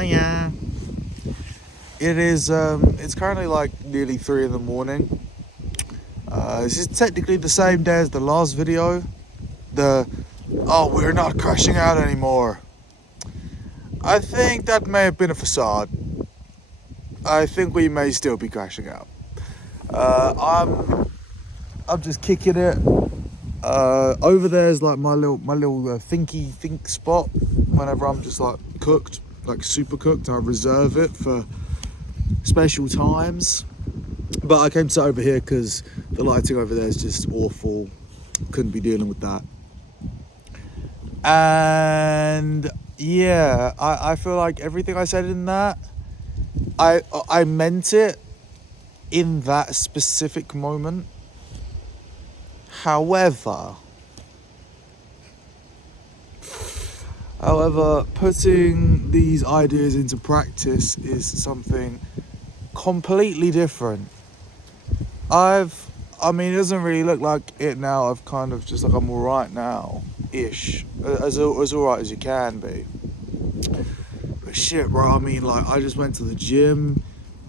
Yeah, it's currently like nearly 3 in the morning. This is technically the same day as the last video. We're not crashing out anymore. I think that may have been a facade. I think we may still be crashing out. I'm just kicking it. Over there's like my little think spot. Whenever I'm just like cooked, like super cooked, I reserve it for special times. But I came to over here because the lighting over there is just awful. Couldn't be dealing with that. And yeah, I feel like everything I said in that, I meant it in that specific moment. However, putting these ideas into practice is something completely different. I mean, it doesn't really look like it now. I've kind of just like, I'm alright now, ish. As alright as you can be. But shit, bro, I mean, like, I just went to the gym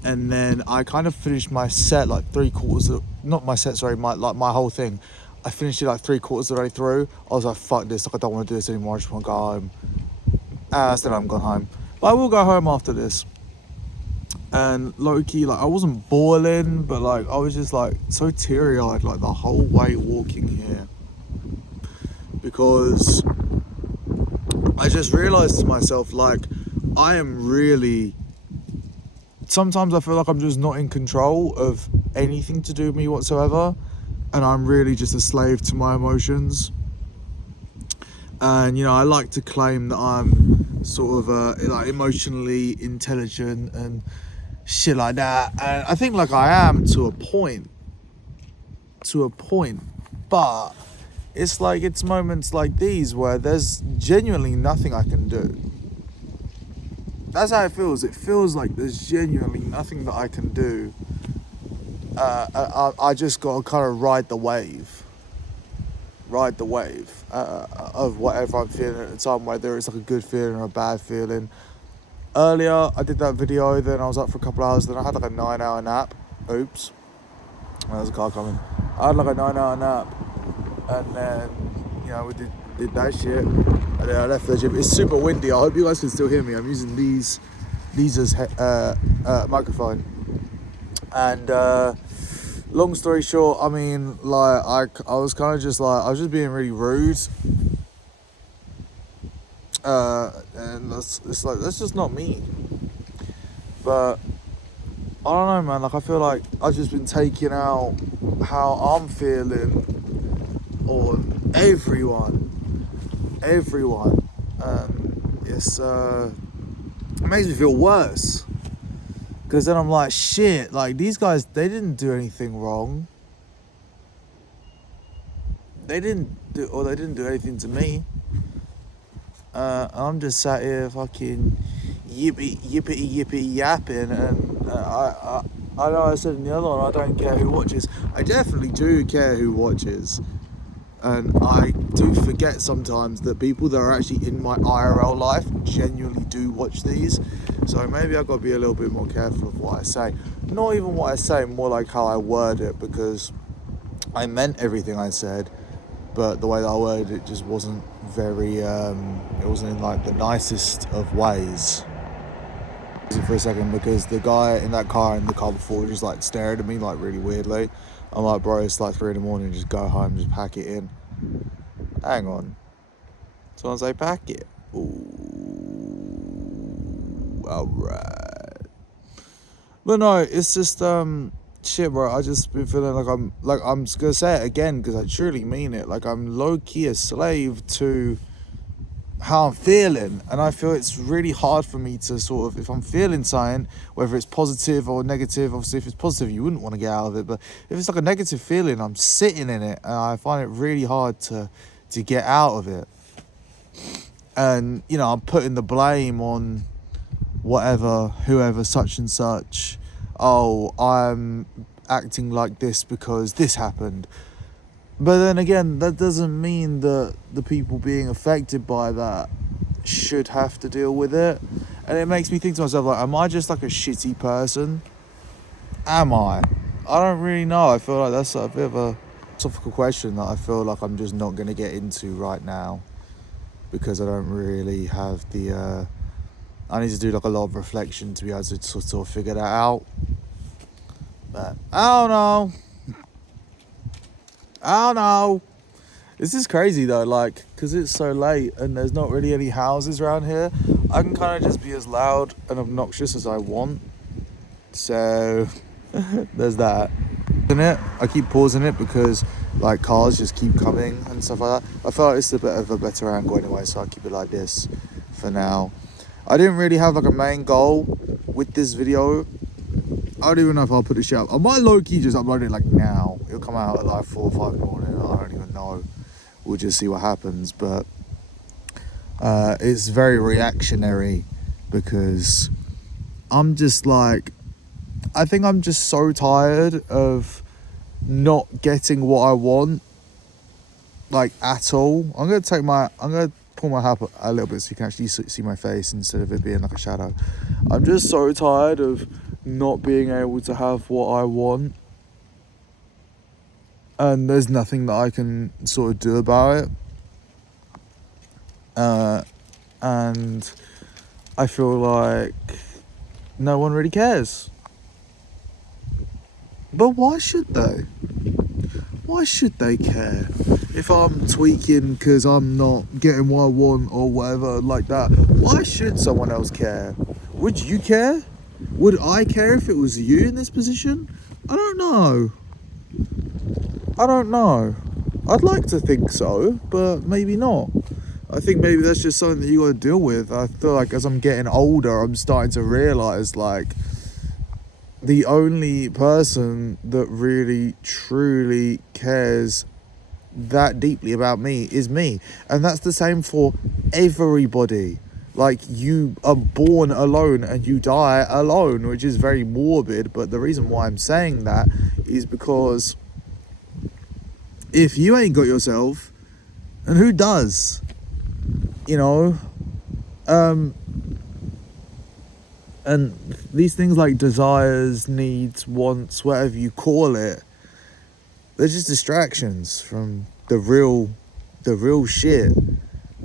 and then I kind of finished my set like 3/4 of, not my set, sorry, my whole thing. I finished it like 3/4 of the way through. I was like, fuck this, like, I don't want to do this anymore. I just want to go home. Still haven't gone home. But I will go home after this. And low-key, like, I wasn't boiling, but like I was just like so teary-eyed like the whole way walking here, because I just realized to myself, like, I am really, sometimes I feel like I'm just not in control of anything to do with me whatsoever, and I'm really just a slave to my emotions. And you know, I like to claim that I'm sort of like emotionally intelligent and shit like that, and I think like I am to a point, but it's like, it's moments like these where there's genuinely nothing I can do. That's how it feels. It feels like there's genuinely nothing that I can do. I just gotta kind of ride the wave of whatever I'm feeling at the time, whether it's like a good feeling or a bad feeling. Earlier, I did that video, then I was up for a couple of hours, then I had like a 9-hour nap. Oops. There's a car coming. I had like a 9-hour nap, and then, you know, we did that shit, and then I left the gym. It's super windy. I hope you guys can still hear me. I'm using these as microphone. And long story short, I mean, like, I was kind of just like, I was just being really rude. And it's like, that's just not me. But I don't know, man, like, I feel like I've just been taking out how I'm feeling on everyone. It makes me feel worse, because then I'm like, shit, like, these guys, they didn't do anything wrong. They didn't do anything to me. I'm just sat here fucking yippity yapping, and I know I said in the other one, I don't care who watches. I definitely do care who watches, and I do forget sometimes that people that are actually in my IRL life genuinely do watch these. So maybe I've got to be a little bit more careful of what I say. Not even what I say, more like how I word it, because I meant everything I said, but the way that I worded it just wasn't very, it wasn't in like the nicest of ways. For a second, because the guy in that car and the car before just like stared at me like really weirdly. I'm like, bro, it's like 3 in the morning, just go home, just pack it in. Hang on. Someone say pack it. Ooh, alright. But no, it's just shit, bro. I just been feeling like I'm just gonna say it again because I truly mean it. Like, I'm low-key a slave to how I'm feeling, and I feel it's really hard for me to sort of, if I'm feeling something, whether it's positive or negative, obviously if it's positive you wouldn't want to get out of it, but if it's like a negative feeling, I'm sitting in it and I find it really hard to get out of it. And you know, I'm putting the blame on whoever, such and such. Oh, I'm acting like this because this happened. But then again, that doesn't mean that the people being affected by that should have to deal with it. And it makes me think to myself, like, am I just like a shitty person? Am I? I don't really know. I feel like that's a bit of a philosophical question that I feel like I'm just not going to get into right now, because I don't really have the I need to do like a lot of reflection to be able to sort of figure that out. But I don't know. This is crazy though, like, because it's so late and there's not really any houses around here, I can kind of just be as loud and obnoxious as I want. So there's that. I keep pausing it because like cars just keep coming and stuff like that. I feel like it's a bit of a better angle anyway, so I'll keep it like this for now. I didn't really have like a main goal with this video. I don't even know if I'll put this shit up. I might low-key just upload it like now. It'll come out at like 4 or 5 in the morning. I don't even know. We'll just see what happens. But it's very reactionary because I'm just like, I think I'm just so tired of not getting what I want, like, at all. I'm gonna pull my hat up a little bit so you can actually see my face instead of it being like a shadow. I'm just so tired of not being able to have what I want, and there's nothing that I can sort of do about it. And I feel like no one really cares. But why should they? Why should they care? If I'm tweaking because I'm not getting what I want or whatever like that, why should someone else care? Would you care? Would I care if it was you in this position? I don't know. I'd like to think so, but maybe not. I think maybe that's just something that you got to deal with. I feel like as I'm getting older, I'm starting to realise, like, the only person that really truly cares that deeply about me is me. And that's the same for everybody. Like, you are born alone and you die alone, which is very morbid, but the reason why I'm saying that is because if you ain't got yourself, and who does? You know? And these things like desires, needs, wants, whatever you call it, they're just distractions from the real shit.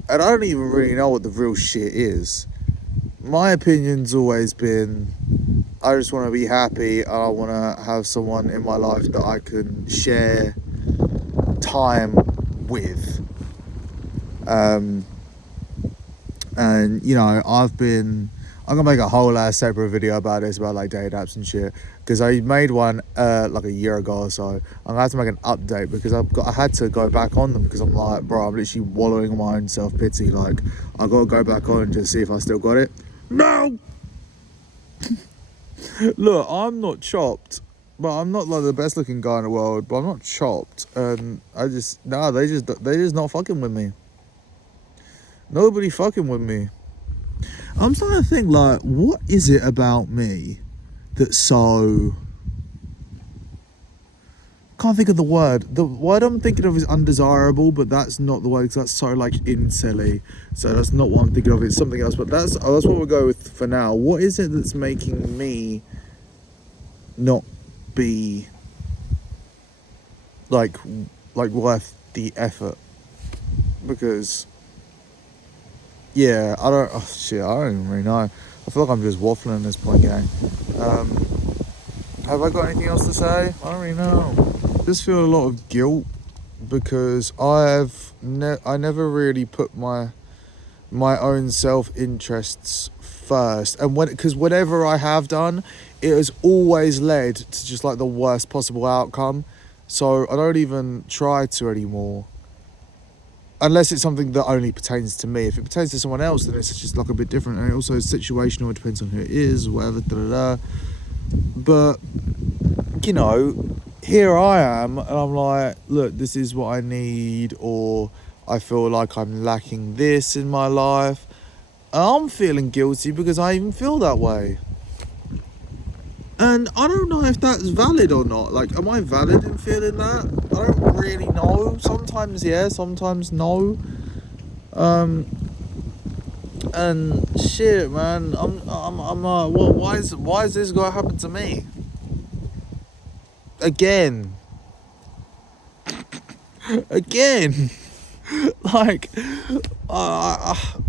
And I don't even really know what the real shit is. My opinion's always been, I just want to be happy and I want to have someone in my life that I can share time with. And, you know, I'm gonna make a whole separate video about this, about like date apps and shit, because I made one like a year ago or so. I'm gonna have to make an update because I had to go back on them because I'm like, bro, I'm literally wallowing in my own self-pity. Like, I gotta go back on and just see if I still got it. No! Look, I'm not chopped, but I'm not like the best looking guy in the world, but I'm not chopped, and they just not fucking with me. Nobody fucking with me. I'm starting to think, like, what is it about me that's so... Can't think of the word. The word I'm thinking of is undesirable, but that's not the word, because that's so, like, incel-y. So that's not what I'm thinking of. It's something else, but that's what we'll go with for now. What is it that's making me not be, like worth the effort? Because... yeah, I don't even really know. I feel like I'm just waffling at this point, gang. Have I got anything else to say? I don't really know. I just feel a lot of guilt because I never really put my own self-interests first. And because whatever I have done, it has always led to just like the worst possible outcome. So I don't even try to anymore. Unless it's something that only pertains to me. If it pertains to someone else, then it's just like a bit different. And it also is situational. It depends on who it is, whatever, But, you know, here I am, and I'm like, look, this is what I need, or I feel like I'm lacking this in my life. And I'm feeling guilty because I even feel that way. And I don't know if that's valid or not. Like, am I valid in feeling that? I don't really know. Sometimes yeah, sometimes no. And shit, man, I'm like, well, why is this gonna happen to me again? Again, like,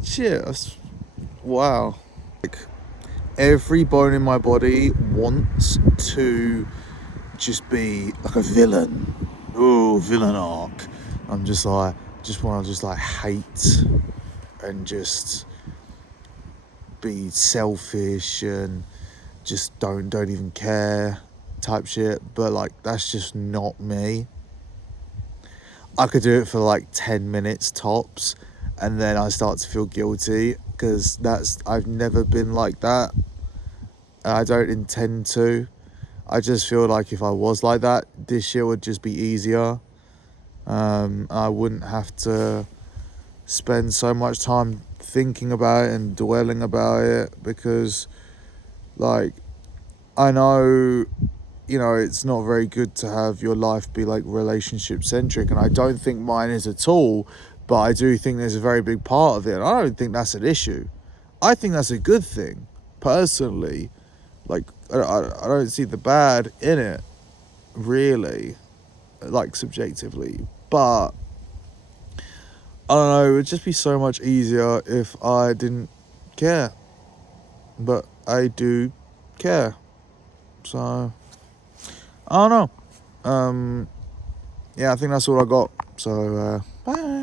shit, wow. Like, every bone in my body wants to just be like a villain. Ooh, villain arc. I'm just like, just want to just like hate and just be selfish and just don't even care type shit. But like, that's just not me. I could do it for like 10 minutes tops, and then I start to feel guilty because I've never been like that. And I don't intend to. I just feel like if I was like that, this shit would just be easier. I wouldn't have to spend so much time thinking about it and dwelling about it, because like, I know, you know, it's not very good to have your life be like relationship centric, and I don't think mine is at all, but I do think there's a very big part of it, and I don't think that's an issue. I think that's a good thing, personally. Like, I don't see the bad in it, really, like, subjectively, but I don't know, it would just be so much easier if I didn't care, but I do care, so I don't know. Yeah, I think that's all I got. So, bye.